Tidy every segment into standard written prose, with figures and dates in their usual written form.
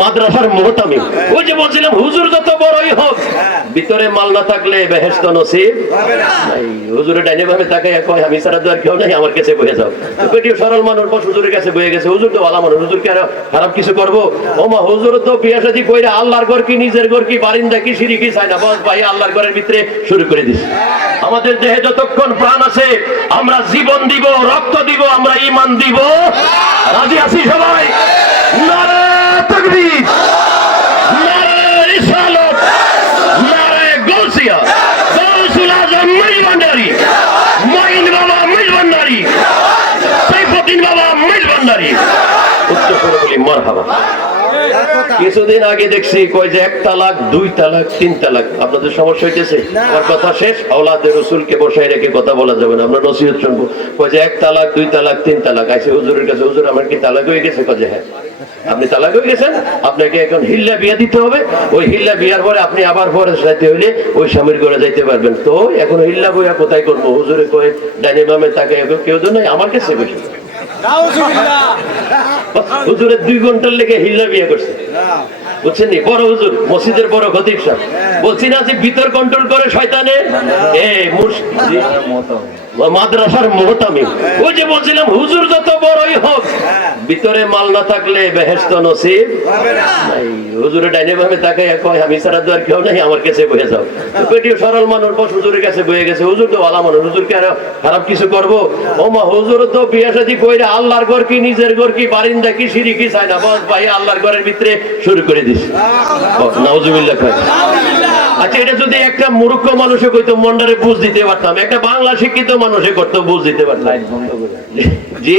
মাদ্রাসার মোহতামি। ওই যে বলছিলাম হুজুর যত বড়ই হোক ভিতরে মাল না থাকলে বেহেশত নসিব নাই। হুজুরে ডাইনে ভাবে তাকাইয়া কয় আমি ছাড়া তো আর কেউ নাই, আমার কাছে বয়ে যাও। পেটিও সরল মানুষ বস হুজুরের কাছে বয়ে গেছে। হুজুর তো ভালো মানুষ, হুজুর কি আর খারাপ কিছু করবো? ও মা হুজুর তো বিয়া শাদী কইরা আল্লাহর ঘর কি নিজের ঘর কি বারিন্দা কি সিঁড়ি কি চাই না, বস ভাই আল্লাহর ঘরের ভিতরে শুরু করে দিস। আমাদের দেহে যতক্ষণ প্রাণ আছে আমরা জীবন দিব, রক্ত দিব, আমরা ঈমান দিব। রাজি আছি সবাই? নারে তাকবীর, নারে রিসালাত, নারে গাউসিয়া, গাউসুল আজম মজভান্ডারী, মঈন বাবা মজভান্ডারী, সাইফুদ্দিন বাবা মজভান্ডারী। উচ্চ করে বলি মারহাবা। কিছুদিন আগে দেখছি কয় যে 1 তালাক 2 তালাক 3 তালাক। আপনাদের সমস্যা হইতেছে? আমার কথা শেষ। আওলাদে রাসূলকে বসায় রেখে কথা বলা যাবে না, আমরা নসিহত শুনবো। কয় যে 1 তালাক 2 তালাক 3 তালাক। আইছে হুজুরের কাছে, হুজুর আমার কি তালাক হয়ে গেছে? কয় যে হ্যাঁ। আপনি তালাক হয়ে গেছেন, আপনাকে এখন হিল্লা বিয়া দিতে হবে। ওই হিল্লা বিয়ার পরে আপনি আবার পরে যাইতে হইলে ওই স্বামীর ঘরে যাইতে পারবেন। তো এখন হিল্লা বইয়া কোথায় করবো? হুজুরে কয় ডাইনে বামে তাকে কেউ তো নাই, আমার কাছে বসে। হুজুরের 2 ঘন্টার লেগে হিল্লা বিয়ে করছে, বুঝছেন নি? বড় হুজুর, মসজিদের বড় খতিব সাহেব। বলছি না যে ভিতর কন্ট্রোল করে শয়তানে। মাদ্রাসার মোহতামি। ওই যে বলছিলাম হুজুর যত বড়ই হোক ভিতরে মাল না থাকলে বেহেশত নসিব নাই। হুজুরে ডাইনে ভাবে তাকাইয়া কয় আমি ছাড়া তো আর কেউ নাই, আমার কাছে বয়ে যাও। পেটিও সরল মানুষ বস হুজুরের কাছে বয়ে গেছে। হুজুর তো ভালো মানুষ, হুজুর কি আর খারাপ কিছু করবো? ও মা হুজুর তো বিয়া শাদী কইরা আল্লাহর ঘর কি নিজের ঘর কি বারিন্দা কি সিঁড়ি কি চাই না, বস ভাই আল্লাহর ঘরের ভিতরে শুরু করে দিস। নাউজুবিল্লাহ। আচ্ছা, এটা যদি একটা মূর্খ মানুষে কইতো মন্ডারে বুঝ দিতে পারতাম, একটা বাংলা শিক্ষিত মানুষে করতো বুঝ দিতে পারতাম। জি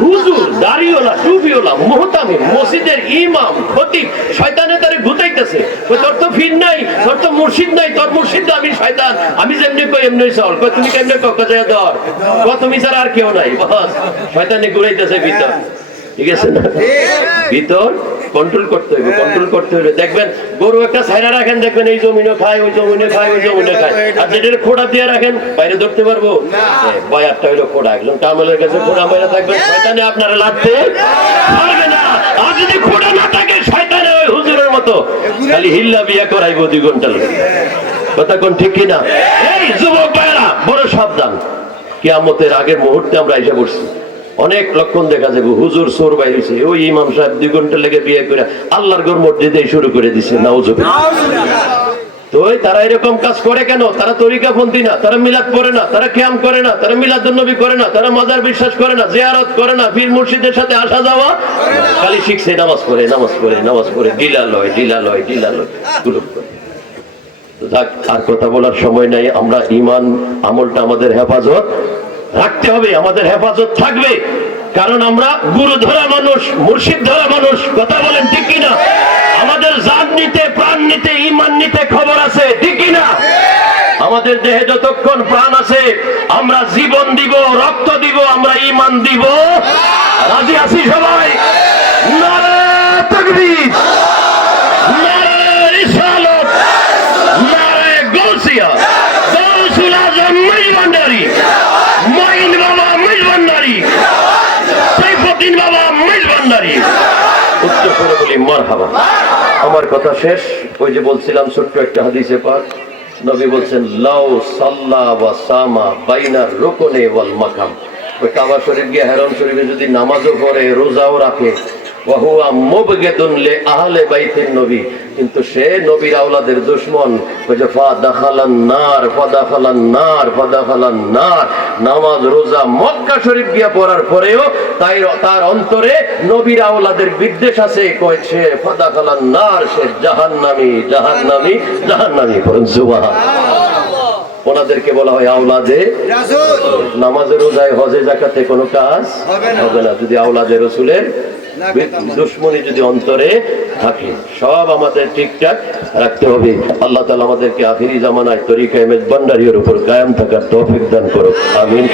হুজুর দাড়িওয়ালা টুপিওয়ালা মোহতামি মসজিদের ইমাম খতিব শয়তানে তারে গুতাইতেছে। তোর তো ফির নাই, তোর তো মুর্শিদ নাই, তোর মুর্শিদ আমি শয়তান, আমি যেমনি কই এমনি চল। কই তুমি কেমনে কক্কাজায় ধর, কই তুমি ছাড়া আর কেউ নাই। বাস শয়তানে ঘুরাইতেছে ভিতর, ঠিক আছে না? ভিতর কন্ট্রোল করতে হবে, কন্ট্রোল করতে হবে। দেখবেন গরু একটা ছাইরা রাখেন, দেখবেন এই জমিনে খায়, ওই জমিনে খায়, ওই জমিনে খায়। আর যেটা খোড়া দিয়ে রাখেন বাইরে ধরতে পারবো? বয়ারটা হইলো খোড়া। একজন কামেলের কাছে খোড়া মাইরা থাকবেন, শয়তানে আপনারা লাগতে পারবে না। আর যদি খোড়া না থাকে শয়তানে ওই হুজুরের মতো খালি হিল্লা বিয়া করাইবো 2 ঘন্টা লাগে। কথা কোন ঠিক কিনা? এই যুবক ভাইরা বড় সাবধান, কিয়ামতের আগের মুহূর্তে আমরা এসে পড়ছি। অনেক লক্ষণ দেখা যাবে। হুজুর চোর বাইরেছে, ওই ইমাম সাহেব 2 ঘন্টা লেগে বিয়ে করে আল্লাহর ঘর মসজিদে শুরু করে দিছে। নাউজুবিল্লাহ। তো তারা এরকম কাজ করে কেন? তারা তরিকাপন্থী না, তারা মিলাদ করে না, তারা কিয়াম করে না, তারা মিলাদুন নবী করে না, তারা মাজার বিশ্বাস করে না, জিয়ারত করে না, পীর মুর্শিদের সাথে আসা যাওয়া খালি শিখছে নামাজ পড়ে, নামাজ পড়ে, নামাজ পড়ে, ডিলালয় ডিলালয় ডিলালয় গ্রুপ করে। আর কথা বলার সময় নাই। আমরা ঈমান আমলটা আমাদের হেফাজত রাখতে হবে, আমাদের হেফাজত থাকবে, কারণ আমরা গুরু ধরা মানুষ, মুর্শিদ ধরা মানুষ। কথা বলেন ঠিক কিনা? আমাদের জান নিতে, প্রাণ নিতে, ঈমান নিতে খবর আছে, ঠিক কিনা? আমাদের দেহে যতক্ষণ প্রাণ আছে আমরা জীবন দিব, রক্ত দিব, আমরা ঈমান দিব। রাজি আছি সবাই? নারে তাকবীর, নারে রিসালাত, নারে গাউসিয়া, গাউসুল আজম মজভান্ডারী, মঈন বাবা মজভান্ডারী, সাইফুদ্দিন বাবা মজভান্ডারী। উচ্চ করে বলি মারহাবা। আমার কথা শেষ। ওই যে বলছিলাম ছোট্ট একটা হাদিসে পাক, নবী বলছেন লাউ সাল্লা ওয়া সামা বাইনার রুকনে ওয়াল মাকাম। ওই কাবা শরীফ গিয়ে হেরম শরীফে যদি নামাজও পড়ে, রোজাও রাখে, ওয়া হুয়া মুবগিদুন লি আহলে বাইতিন নবী, কিন্তু সে নবীর আওলাদের দুশমন। কইছে ফা দাখালান নার, ফা দাখালান নার, ফা দাখালান নার। নামাজ রোজা মক্কা শরীফ গিয়া পড়ার পরেও তার অন্তরে নবীর আওলাদের বিদ্বেষ আছে। কইছে ফা দাখালান নার, সে জাহান্নামী, জাহান্নামী, জাহান্নামী। পড়ুন সুবহানাল্লাহ। ওনাদেরকে বলা হয় আওলাদে রাসূল। নামাজে রোজায় হজে যাকাতে কোনো কাজ হবে না যদি আওলাদে রাসূলের দুশমনী যদি অন্তরে থাকে। সব আমাদের ঠিকঠাক রাখতে হবে। আল্লাহ তাআলা আমাদেরকে আখিরি জামানায় তরিকায়ে মেজবান্ডারির উপর কায়েম থাকার তৌফিক দান করুক। আমিন।